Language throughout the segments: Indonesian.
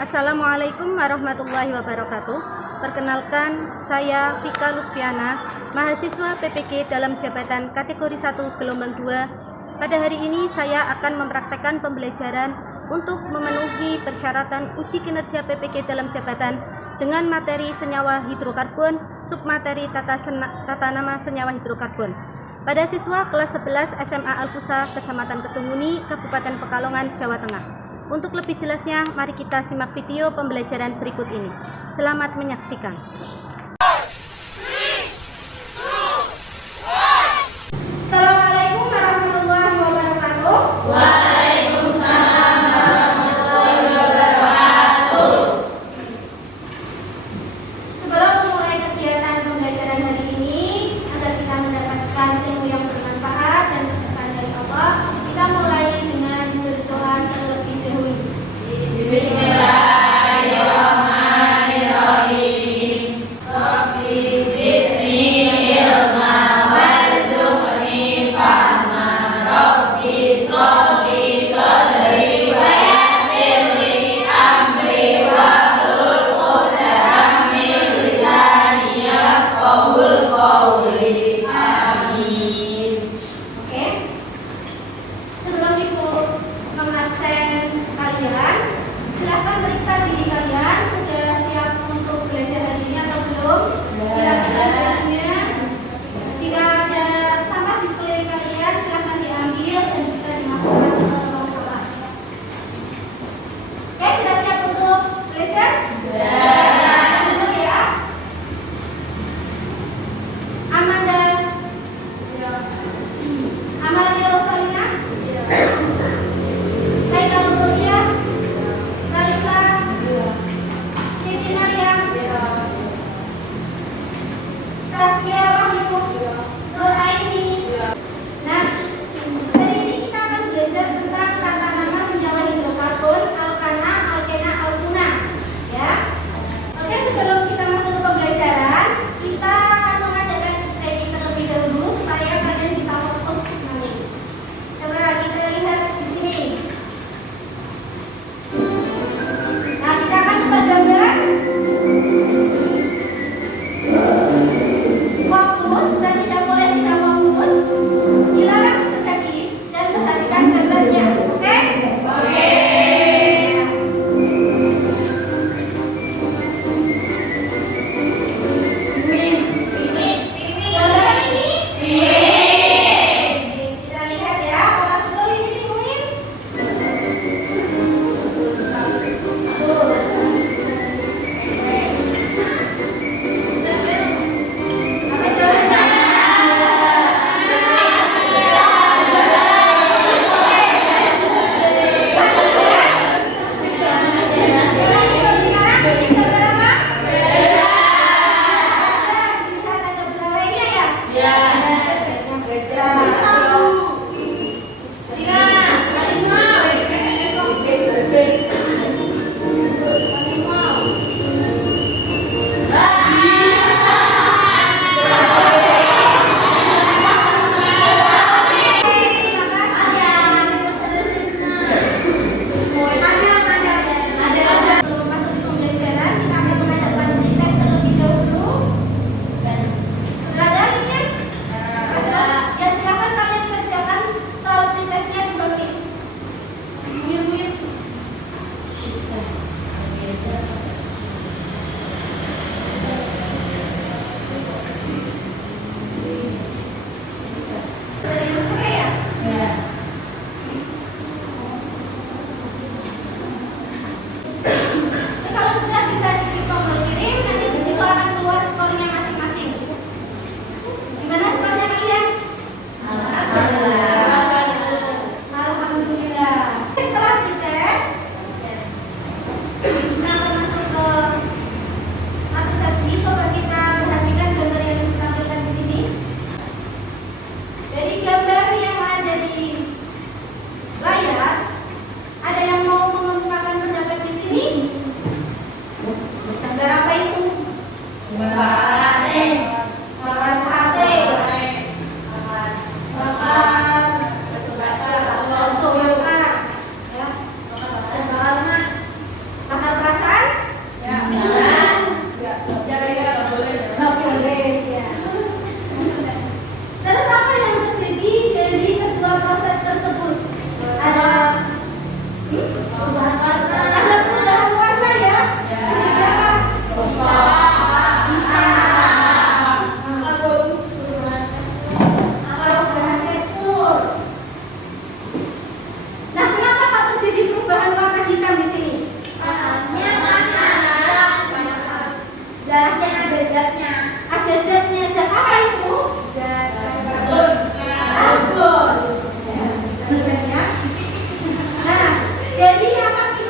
Assalamualaikum warahmatullahi wabarakatuh. Perkenalkan, saya Vika Lutfiana, mahasiswa PPG dalam jabatan kategori 1 gelombang 2. Pada hari ini saya akan mempraktekkan pembelajaran untuk memenuhi persyaratan uji kinerja PPG dalam jabatan dengan materi senyawa hidrokarbon, submateri tata nama senyawa hidrokarbon. Pada siswa kelas 11 SMA Al-Fusa, Kecamatan Ketunguni, Kabupaten Pekalongan, Jawa Tengah. Untuk lebih jelasnya, mari kita simak video pembelajaran berikut ini. Selamat menyaksikan. Assalamualaikum warahmatullahi wabarakatuh. Waalaikumsalam warahmatullahi wabarakatuh. Sebelum memulai kegiatan pembelajaran hari ini, agar kita mendapatkan ilmu yang bermanfaat dan berkesan dari Allah, kita mulai dengan berdoa terlebih dahulu. Bismillahirrahmanirrahim. Rabbi zidni ilma warzuqni fahma. Rabbi shrahli sadri wa yassir li amri wahlul 'uqdatam min lisani yafqahul qawli. Amin. Oke. Sebelum itu mengabsen kalian, silahkan periksa diri kalian sudah siap untuk belajar hari ini atau belum. Kira-kira jawabannya. Jika ada sampah di sekeliling kalian, silahkan diambil dan bisa dimasukkan ke tong sampah. Oke, sudah siap untuk belajar? Dulu ya. Amanda, Amalia Rosalina, Haika Mulia, Talita, Siti Maryam, Taskia Wahyu, Nur Aini. Nah, hari ini kita akan belajar tentang tata nama senyawa hidrokarbon, alkana, alkena, alkuna. Ya. Oke, sebelum kita masuk ke pembelajaran, kita akan mengadakan training terlebih dahulu supaya kalian bisa fokus nanti. Coba kita lihat di sini. Nah, kita akan buat gambar. Fokus dan tidak boleh tidak fokus. Dilarang mendekati dan perhatikan gambarnya. Oke? Oke. Gambar ini. Ini. Kita lihat ya. Pola betul ini Umin. Sebelum masuk ke pembelajaran, kita akan mengadakan pretest terlebih dahulu. Sudah ada linknya? Ya, silakan kalian kerjakan soal pretestnya dulu nih. Ada perubahan warna ya? Jadi apa? Perubahan tekstur. Nah, kenapa Kak terjadi perubahan warna hitam di sini? Ada zatnya. Zat apa itu? Karbon. Ya, nah, jadi apa kita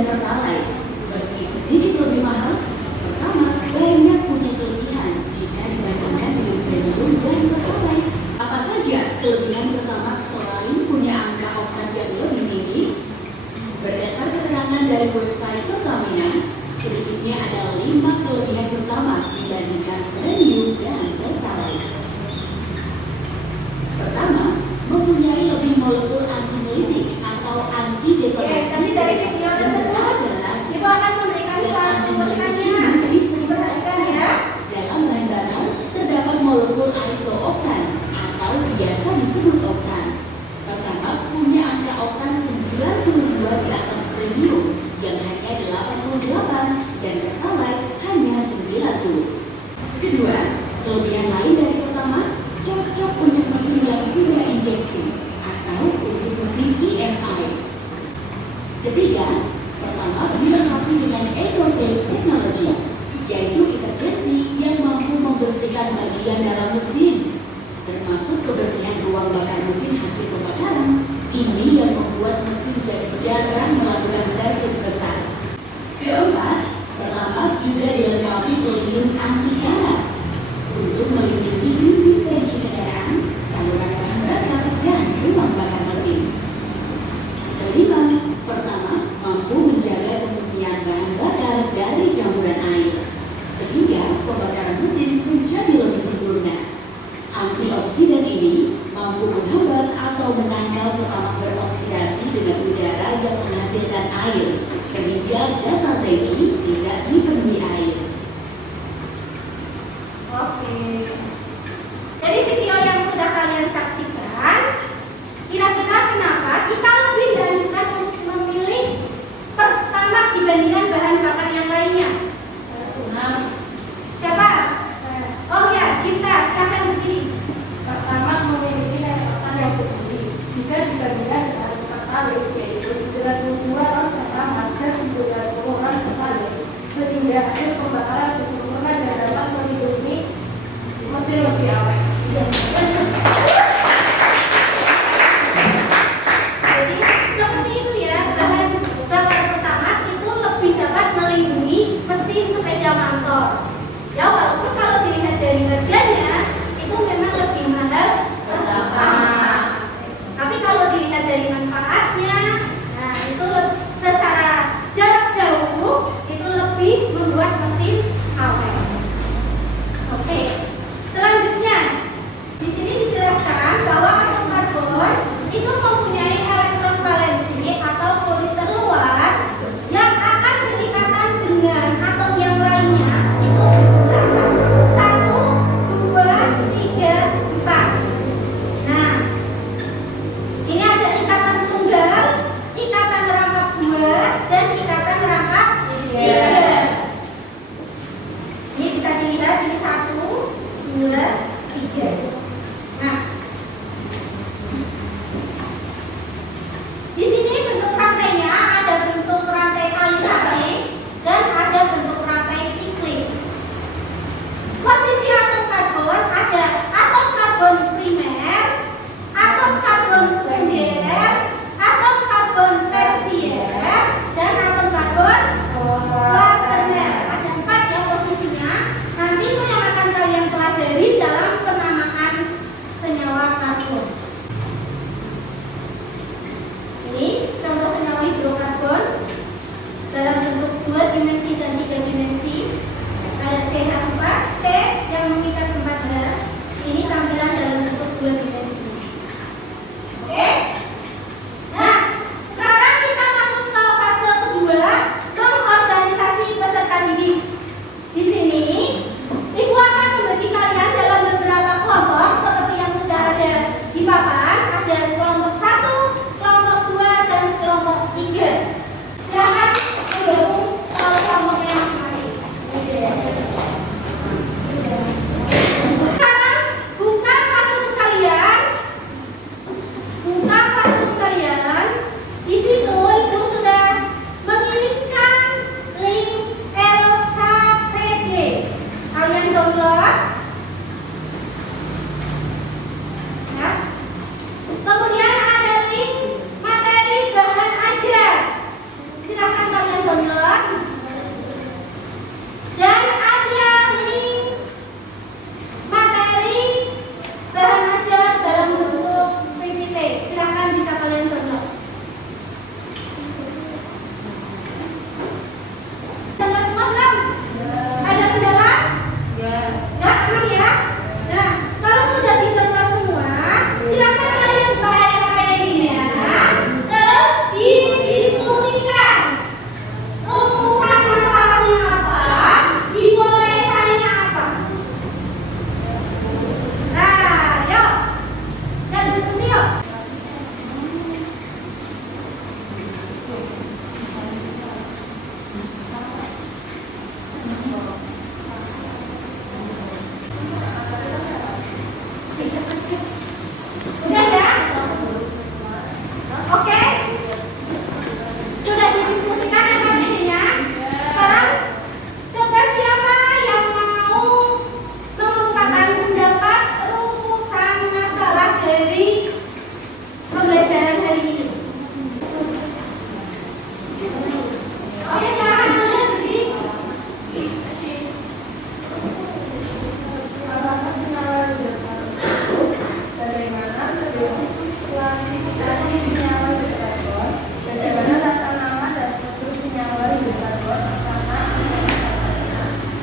dan Pertalite. Meski sedikit lebih mahal, Pertamax banyak punya kelebihan jika dibandingkan dengan Premium dan Pertalite. Apa saja kelebihan Pertamax selain punya angka oktan yang lebih tinggi? Berdasar keterangan dari website Pertamina, sedikitnya ada 5 kelebihan Pertamax dibandingkan Premium dan Pertalite. Pertama, mempunyai lebih molekul anti-melitik atau anti-detonasi. Nanti dari video tersebut, Ibu akan memberikan satu pertanyaan. Diperhatikan ya. Dalam bahan bakar terdapat molekul isooktan atau biasa disebut oktan. Pertamax punya angka oktan 92 di atas Premium yang hanya 88 dan Pertalite hanya 90. Kedua, kelebihan lain dari Pertamax cocok untuk mesin yang sudah injeksi atau untuk mesin EMI. Ketiga, Pertamax dilengkapi dengan EcoSafe Technology, yaitu interjensi yang mampu membersihkan bagian dalam mesin, termasuk kebersihan ruang bakar mesin hasil pembakaran. Ini yang membuat mesin jadi jarang melakukan servis besar. Keempat, Pertamax juga dilengkapi pelindung anti karat untuk melindungi dinding tangki kendaraan, saluran bahan bakar, dan ruang bakar mesin. Kelima, Pertamax mampu menjaga kemurnian bahan bakar dari campuran air, sehingga pembakaran mesin menjadi lebih sempurna. Antioksidan ini mampu menghambat atau menangkal Pertamax beroksidasi dengan udara yang menghasilkan air, sehingga dasar tangki tidak dipenuhi air. Oke. Dari video yang sudah kalian saksikan, kira-kira kenapa kita lebih dianjurkan untuk memilih Pertamax dibandingkan bahan bakar yang lainnya? Siapa? Oh ya, kita silakan berdiri. Pertamax memiliki nilai oktan yang tinggi jika dibandingkan dengan Pertalite, yaitu 92 on Pertamax dan 90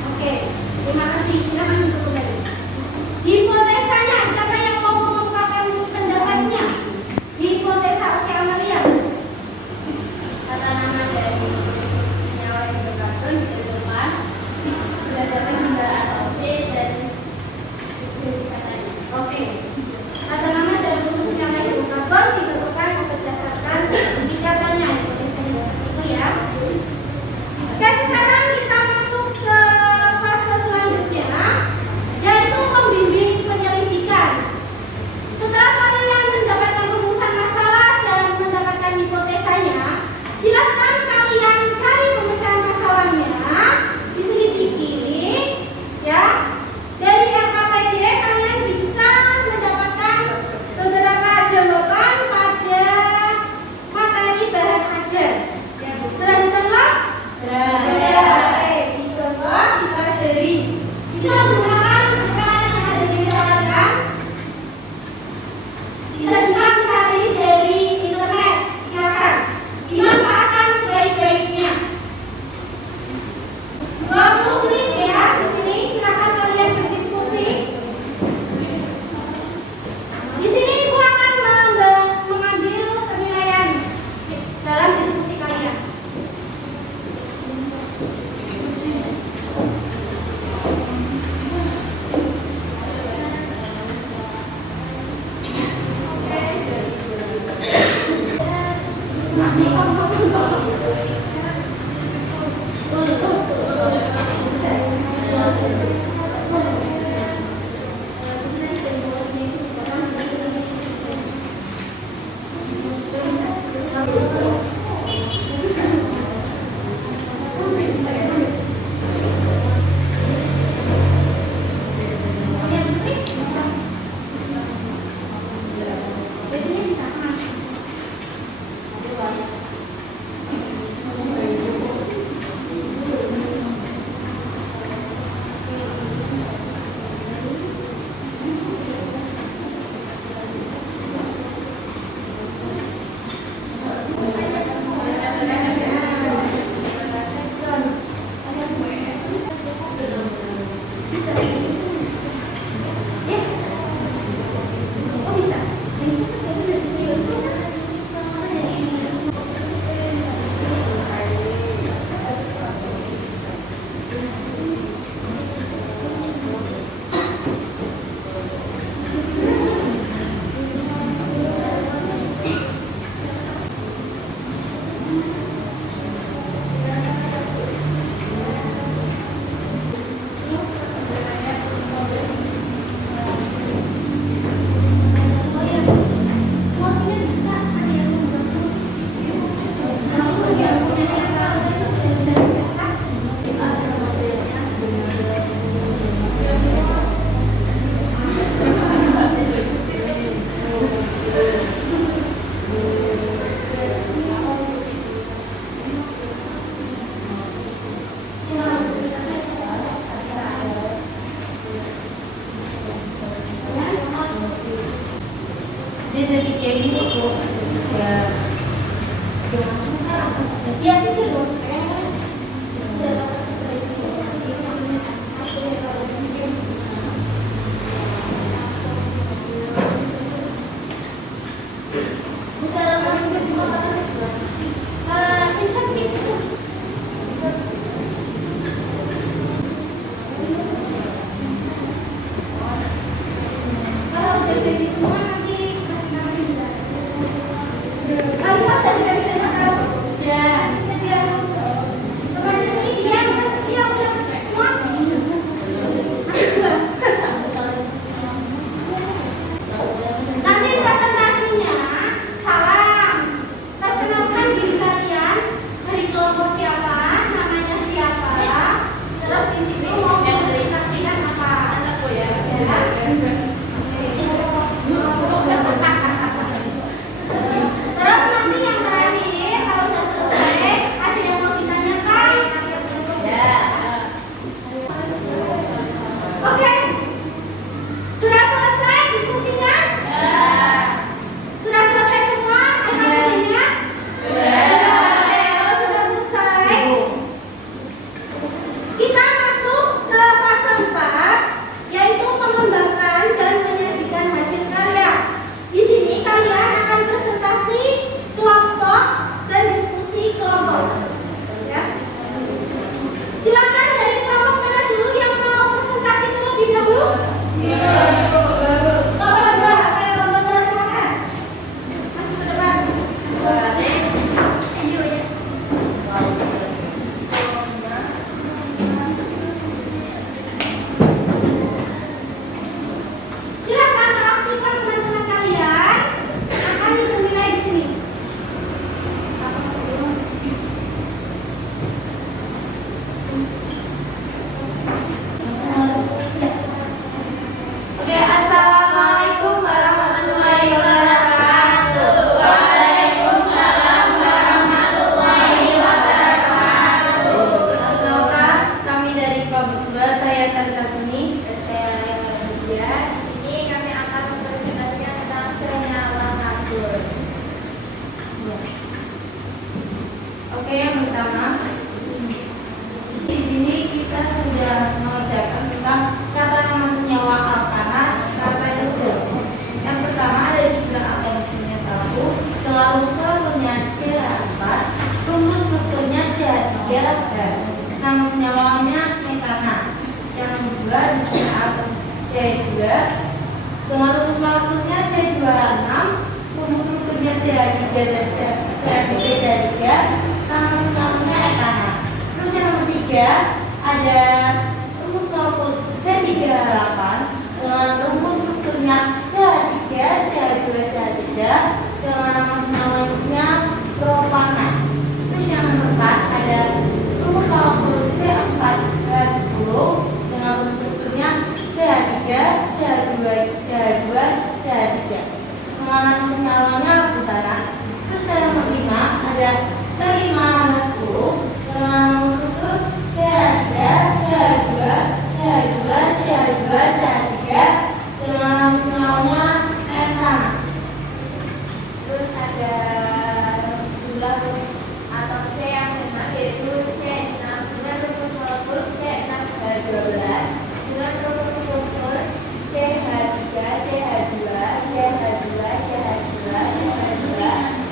Oke, terima kasih. Silakan untuk kembali. Hipotesanya, siapa yang mau mengungkapkan pendapatnya? Hipotesa, oke Amalia. Kata nama dari senyawa yang berkandung di depan berdasarkan jumlah atopsi dan jenis katanya. Oke. Kata nama dari rumus senyawa hidrokarbon ditentukan berdasarkan ikatan-nya. Hipotesanya seperti itu ya. Oke, sekarang kita masuk ke fase selanjutnya, yaitu pembimbing penyelidikan. Setelah kalian mendapatkan rumusan masalah dan mendapatkan hipotesanya, silakan kalian cari pemecahan masalahnya, diselidiki, ya. Dari LKPD kalian bisa mendapatkan beberapa jawaban pada materi bahan ajar. Selanjutnya dia nama senyawanya metana. Yang kedua C2 dengan rumus molekulnya C26, rumus strukturnya CH3 dan CH3, nama senyawanya etana. Terus yang ketiga ada rumus molekul C38 dengan rumus strukturnya CH3, CH2, CH3 dengan nama senyawanya propana. Terus yang keempat ada rumus molekul C4H10 dengan rumus strukturnya CH3, CH2, CH2, CH3 dengan nama senyawanya butana. Terus yang kelima ada C5H10 dengan rumus struktur CH3, CH2, CH2, CH2, CH3 dengan nama senyawanya etana. Terus ada jumlah atom C yang sama, yaitu C6 dengan rumus molekul C6H12 dengan rumus struktur CH3, CH2, CH2, CH2, CH2,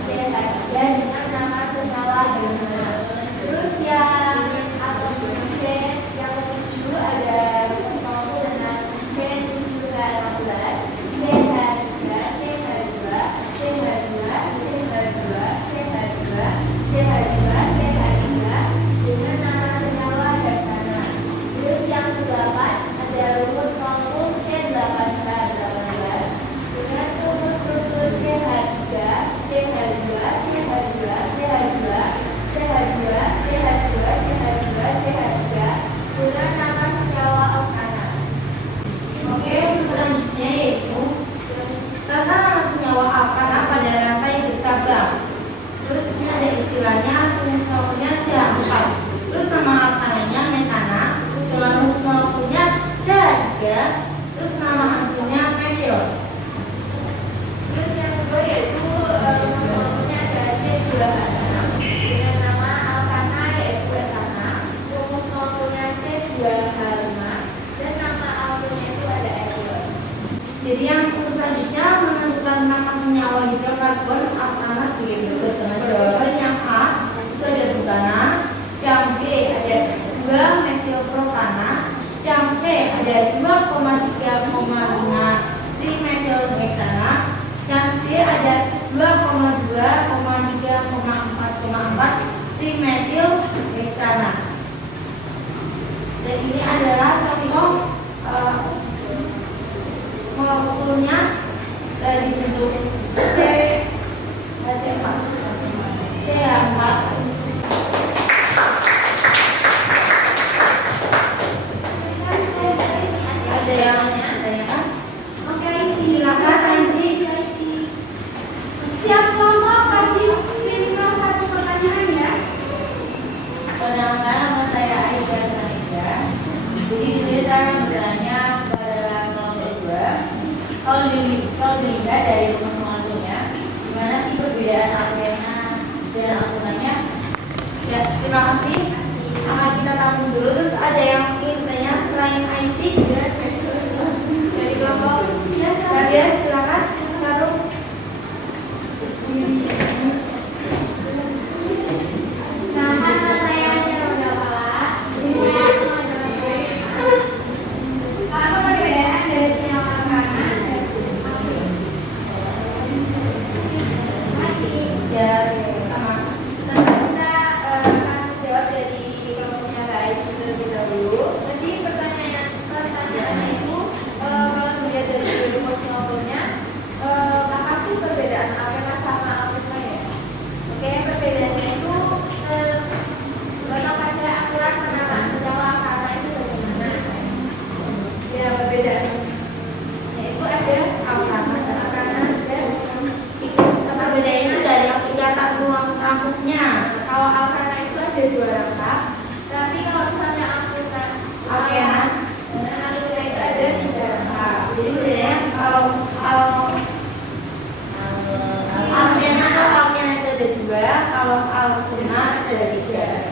CH3 dengan nama senyawa H5. Terus yang atom C yang ketujuh ada rumus molekul dengan C7H16, CH3, CH2, CH2, CH2, CH2, CH2, CH2 dengan nama senyawa hexana. Terus yang kedelapan ada rumus molekul C8H18 dengan rumus struktur CH3, CH2, CH2, CH2, CH2, CH2, CH2, CH3 dengan nama senyawa okana. Oke, selanjutnya yaitu tata nama senyawa alkana pada rantai bercabang. Terus ini ada istilahnya rumus molekulnya CH4. Terus nama alkananya metana dengan rumus molekulnya CH3. Terus nama amilnya metil. Terus yang kedua yaitu rumus molekulnya ada C2H6 dengan nama alkana yaitu etana, rumus molekulnya C2H5 dan nama alkilnya itu ada etil. Jadi yang selanjutnya menentukan nama senyawa hidrokarbon alkana sebagai berikut dengan jawaban yang A itu ada butana, yang B ada 2 metilpropana, yang C ada 2,3,5 trimetilhexana, yang D ada 2,2,3,4,4 trimetilhexana. Dan ini adalah contoh molekulnya dari bentuk C4. Ada yang tanyakan? Oke, silakan Aisy. Siap kelompok kaji minimal 1 pertanyaan ya. Perkenalkan, nama saya Aisyah Sanida. Jadi di sini saya bertanya pada kelompok 2. Kalau dilihat dari rumus molekulnya, gimana sih perbedaan alkena dan alkananya? Ya, terima kasih. Kita tahu dulu. Terus ada yang ingin bertanya selain Aisy? Dari kelompok ya, silakan. Lalu Nama saya Cerona Pala. Apa perbedaan dari senyawa alkana dan ya, sama. kita akan jawab dari kelompoknya guys terlebih dahulu. Jadi pertanyaannya itu kalau dilihat dari rumus molekulnya, apa sih perbedaan alkena sama alkena ya? Oke, perbedaannya itu letak pada aturan penamaan senyawa alkana itu bagaimana? Ya, perbedaannya itu ada alkana dan Perbedaannya dari aplikasi ruang rambutnya. kalau alkana itu ada 2 rangka, tapi kalau misalnya alkena itu ada 3 rangka. Jadi sebenarnya kalau alkena itu ada 2, kalau alkena itu ada 3.